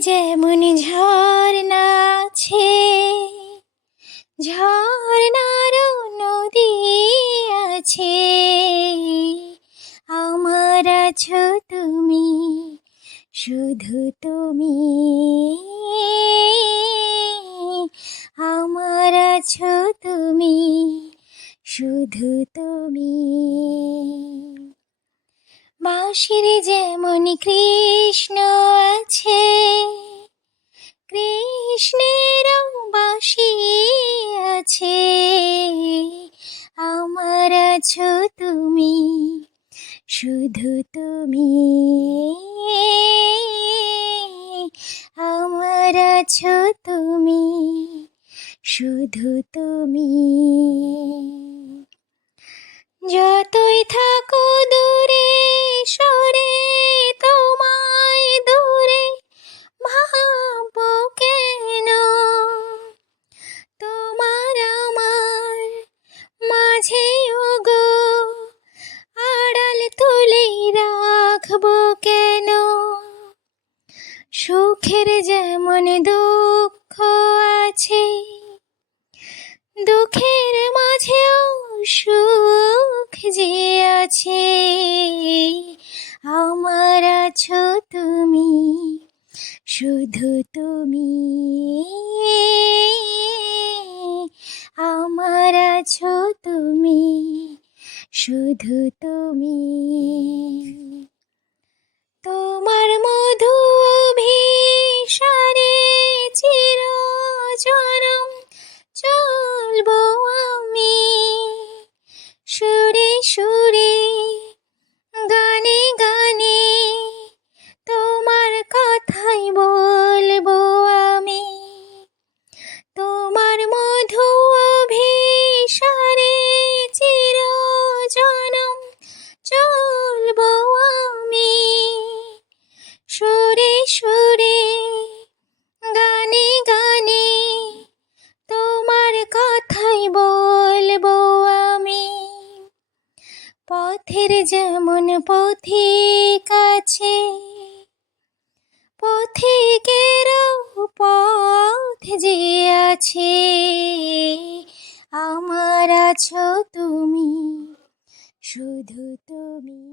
যেমন ঝর্ণা আছে, ঝর্ণারও নদী আছে, আমার আছো তুমি, শুধু তুমি, আমার আছো তুমি, শুধু তুমি। বাঁশির যেমন কৃষ্ণ আছে, কৃষ্ণেরও বাঁশি আছে, আমার আছো তুমি, শুধু তুমি, আমার আছো তুমি, শুধু তুমি। যতই থাকো দূরে সরে, তোমায় দূরে ভাববো কেন, তোমার আমার মাঝে ওগো আড়াল তুলে রাখবো কেন। সুখের যেমন দুঃখ আছে, দুঃখের মাঝেও সুখ যে আছে, আমার আছো তুমি, শুধু তুমি, আমার আছো তুমি, শুধু তুমি। তোমার মধু অভিসারে চিরজনম চলবো আমি, সুরে সুরে গানে গানে তোমার কথাই বলবো আমি। তোমার মধু অভিসারে চিরজনম চলবো আমি, সুরে সুরে গানে গানে তোমার কথাই বলবো আমি। পথের যেমন পথিক আছে, পথিকেরও পথ যে আছে, আমার আছো তুমি, শুধু তুমি।